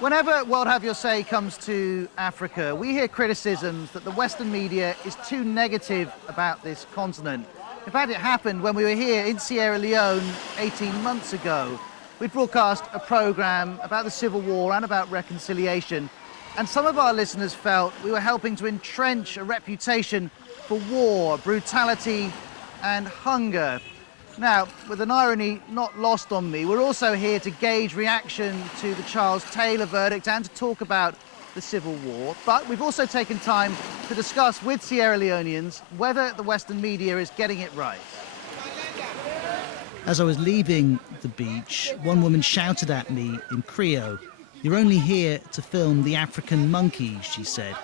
Whenever World Have Your Say comes to Africa, we hear criticisms that the Western media is too negative about this continent. In fact, it happened when we were here in Sierra Leone 18 months ago. We broadcast a program about the civil war and about reconciliation, and some of our listeners felt we were helping to entrench a reputation for war, brutality and hunger. Now, with an irony not lost on me, we're also here to gauge reaction to the Charles Taylor verdict and to talk about the Civil War. But we've also taken time to discuss with Sierra Leoneans whether the Western media is getting it right. As I was leaving the beach, one woman shouted at me in Creole, "You're only here to film the African monkeys," she said.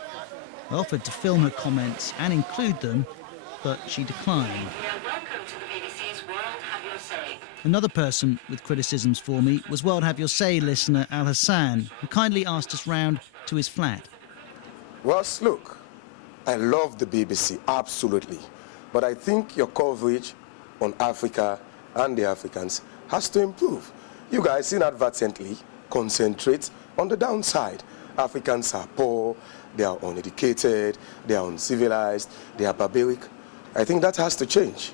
I offered to film her comments and include them, but she declined. Another person with criticisms for me was World Have Your Say listener Al-Hassan, who kindly asked us round to his flat. Ross, look, I love the BBC, absolutely. But I think your coverage on Africa and the Africans has to improve. You guys inadvertently concentrate on the downside. Africans are poor, they are uneducated, they are uncivilized, they are barbaric. I think that has to change.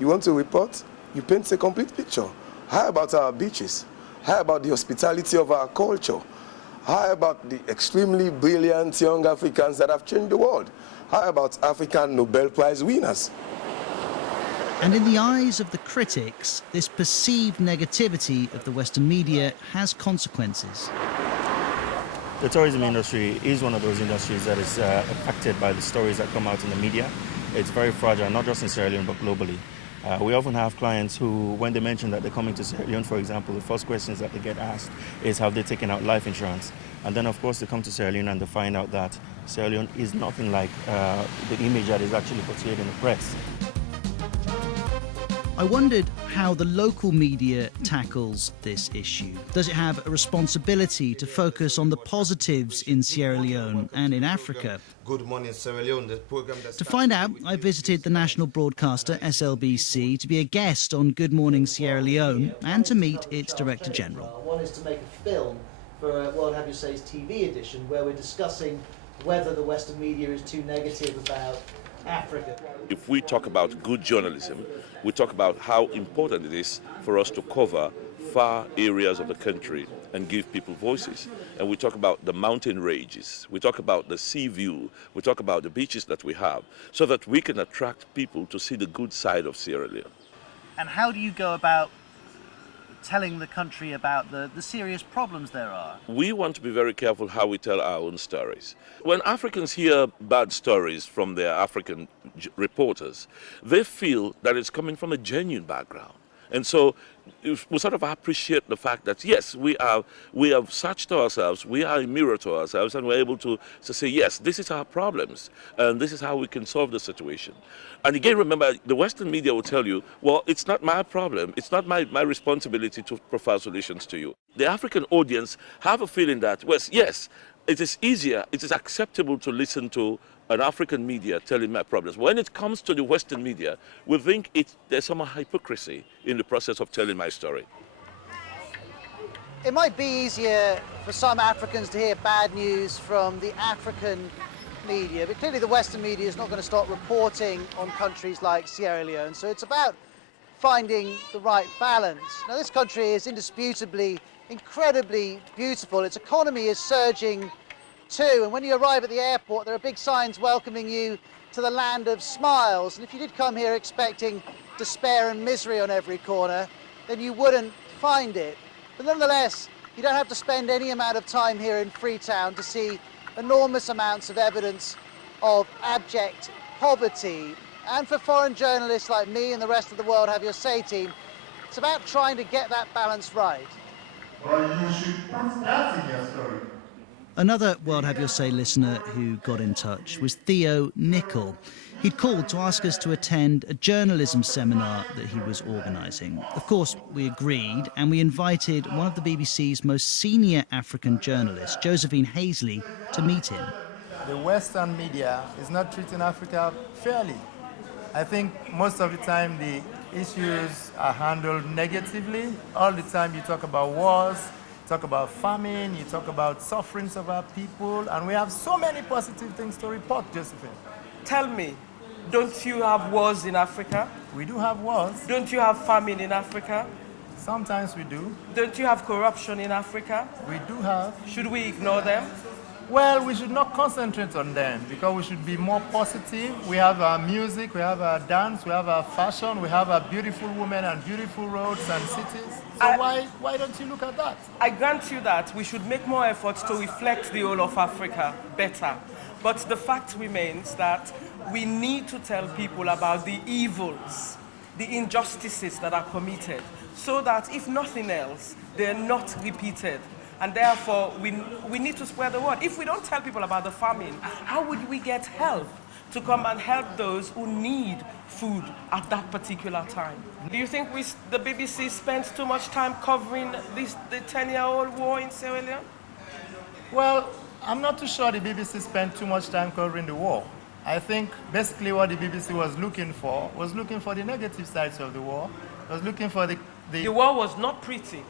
You want to report? You paint a complete picture. How about our beaches? How about the hospitality of our culture? How about the extremely brilliant young Africans that have changed the world? How about African Nobel Prize winners? And in the eyes of the critics, this perceived negativity of the Western media has consequences. The tourism industry is one of those industries that is affected by the stories that come out in the media. It's very fragile, not just in Sierra Leone, but globally. We often have clients who, when they mention that they're coming to Sierra Leone, for example, the first questions that they get asked is have they taken out life insurance? And then, of course, they come to Sierra Leone and they find out that Sierra Leone is nothing like the image that is actually portrayed in the press. I wondered how the local media tackles this issue. Does it have a responsibility to focus on the positives in Sierra Leone and in Africa? Good Morning Sierra Leone, the program To find out, I visited the national broadcaster SLBC to be a guest on Good Morning Sierra Leone and to meet its Director General. One is to make a film for World Have Your Say's TV edition where we're discussing whether the Western media is too negative about Africa. If we talk about good journalism, we talk about how important it is for us to cover far areas of the country and give people voices. And we talk about the mountain ranges, we talk about the sea view, we talk about the beaches that we have, so that we can attract people to see the good side of Sierra Leone. And how do you go about telling the country about the serious problems there are? We want to be very careful how we tell our own stories. When Africans hear bad stories from their African reporters, they feel that it's coming from a genuine background. And so we sort of appreciate the fact that, yes, we have searched ourselves, we are a mirror to ourselves, and we're able to say, yes, this is our problems, and this is how we can solve the situation. And again, remember, the Western media will tell you, well, it's not my problem, it's not my responsibility to provide solutions to you. The African audience have a feeling that, well, yes, it is easier, it is acceptable to listen to an African media telling my problems. When it comes to the Western media, we think there's some hypocrisy in the process of telling my story. It might be easier for some Africans to hear bad news from the African media, but clearly the Western media is not going to stop reporting on countries like Sierra Leone, so it's about finding the right balance. Now, this country is indisputably incredibly beautiful. Its economy is surging too, and when you arrive at the airport, there are big signs welcoming you to the land of smiles. And if you did come here expecting despair and misery on every corner, then you wouldn't find it. But nonetheless, you don't have to spend any amount of time here in Freetown to see enormous amounts of evidence of abject poverty. And for foreign journalists like me and the rest of the World Have Your Say team, it's about trying to get that balance right. But you should put that in your story. Another World Have Your Say listener who got in touch was Theo Nicol. He'd called to ask us to attend a journalism seminar that he was organising. Of course, we agreed, and we invited one of the BBC's most senior African journalists, Josephine Hazeley, to meet him. The Western media is not treating Africa fairly. I think most of the time the issues are handled negatively. All the time you talk about wars, talk about famine, you talk about sufferings of our people, and we have so many positive things to report, Josephine. Tell me, don't you have wars in Africa? We do have wars. Don't you have famine in Africa? Sometimes we do. Don't you have corruption in Africa? We do have. Should we ignore them? Well, we should not concentrate on them because we should be more positive. We have our music, we have our dance, we have our fashion, we have our beautiful women and beautiful roads and cities. So why don't you look at that? I grant you that we should make more efforts to reflect the whole of Africa better. But the fact remains that we need to tell people about the evils, the injustices that are committed, so that if nothing else, they're not repeated. And therefore, we need to spread the word. If we don't tell people about the famine, how would we get help to come and help those who need food at that particular time? Do you think the BBC spends too much time covering the 10-year-old war in Sierra Leone? Well, I'm not too sure the BBC spent too much time covering the war. I think basically what the BBC was looking for the negative sides of the war. Was looking for The war was not pretty.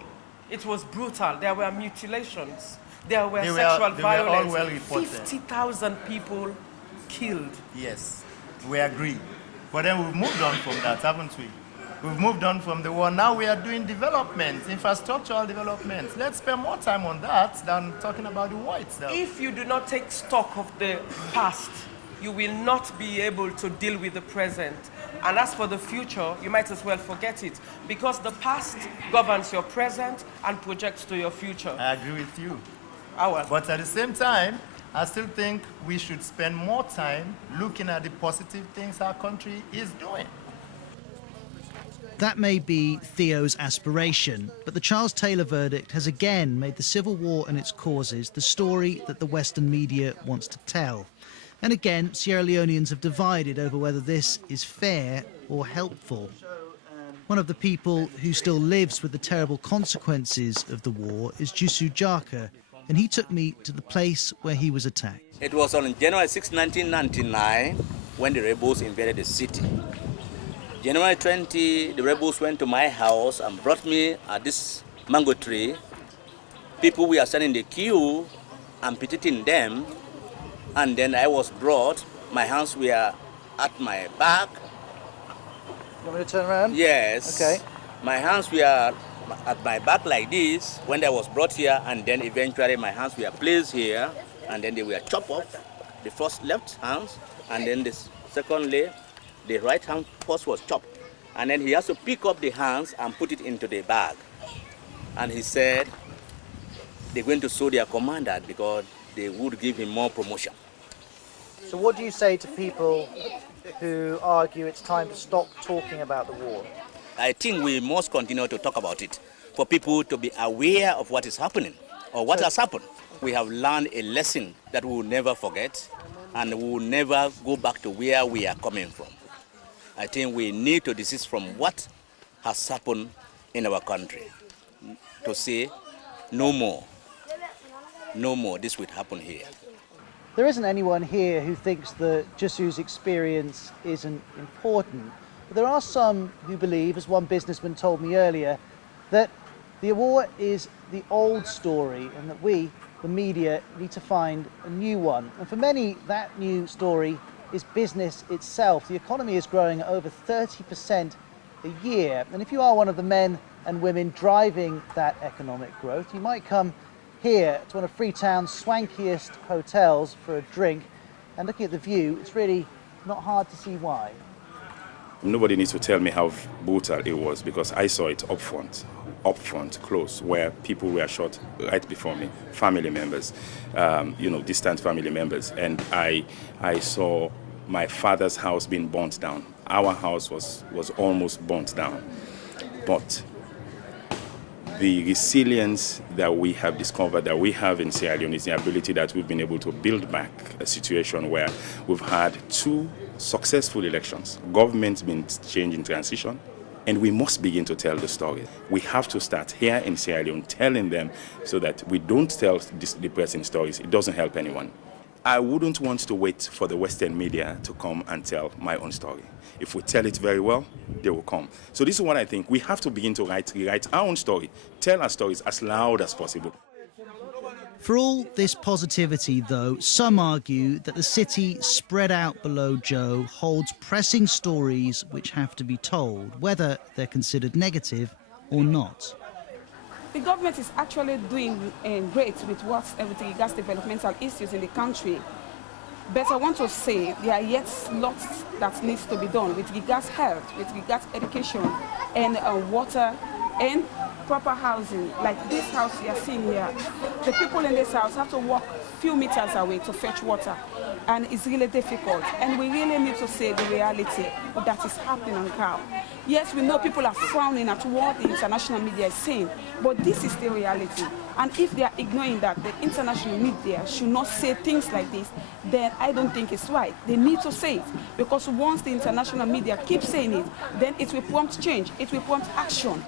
It was brutal. There were mutilations. There were sexual violence. Were all well reported. 50,000 people killed. Yes, we agree. But then we've moved on from that, haven't we? We've moved on from the war. Now we are doing development, infrastructural development. Let's spend more time on that than talking about the war itself. If you do not take stock of the past, you will not be able to deal with the present. And as for the future, you might as well forget it, because the past governs your present and projects to your future. I agree with you. Well. But at the same time, I still think we should spend more time looking at the positive things our country is doing. That may be Theo's aspiration, but the Charles Taylor verdict has again made the Civil War and its causes the story that the Western media wants to tell. And again, Sierra Leoneans have divided over whether this is fair or helpful. One of the people who still lives with the terrible consequences of the war is Jusu Jarka, and he took me to the place where he was attacked. It was on January 6, 1999, when the rebels invaded the city. January 20, the rebels went to my house and brought me this mango tree. People were standing in the queue and petiting them. And then I was brought, my hands were at my back. You want me to turn around? Yes. Okay. My hands were at my back like this when I was brought here, and then eventually my hands were placed here, and then they were chopped off. The first left hand, and then the secondly, the right hand first was chopped. And then he has to pick up the hands and put it into the bag. And he said they're going to show their commander because they would give him more promotion. So what do you say to people who argue it's time to stop talking about the war? I think we must continue to talk about it for people to be aware of what is happening or what has happened. We have learned a lesson that we will never forget, and we will never go back to where we are coming from. I think we need to desist from what has happened in our country to say no more. No more, this would happen here. There isn't anyone here who thinks that Jusu's experience isn't important. But there are some who believe, as one businessman told me earlier, that the war is the old story and that we, the media, need to find a new one. And for many, that new story is business itself. The economy is growing at over 30% a year. And if you are one of the men and women driving that economic growth, you might come here to one of Freetown's swankiest hotels for a drink, and looking at the view, it's really not hard to see why. Nobody needs to tell me how brutal it was, because I saw it up front, close, where people were shot right before me, family members, distant family members, and I saw my father's house being burnt down. Our house was almost burnt down, but the resilience that we have discovered, that we have in Sierra Leone, is the ability that we've been able to build back a situation where we've had 2 successful elections. Government's been changed in transition, and we must begin to tell the story. We have to start here in Sierra Leone telling them so that we don't tell these depressing stories. It doesn't help anyone. I wouldn't want to wait for the Western media to come and tell my own story. If we tell it very well, they will come. So this is what I think. We have to begin to write our own story, tell our stories as loud as possible. For all this positivity, though, some argue that the city spread out below Joe holds pressing stories which have to be told, whether they're considered negative or not. The government is actually doing great with with regards to developmental issues in the country. But I want to say there are yet lots that needs to be done with regards to health, with regards to education and water and proper housing. Like this house you are seeing here, the people in this house have to walk a few meters away to fetch water, and it's really difficult. And we really need to say the reality that is happening on ground. Yes, we know people are frowning at what the international media is saying, but this is the reality. And if they are ignoring that the international media should not say things like this, then I don't think it's right. They need to say it, because once the international media keeps saying it, then it will prompt change, it will prompt action.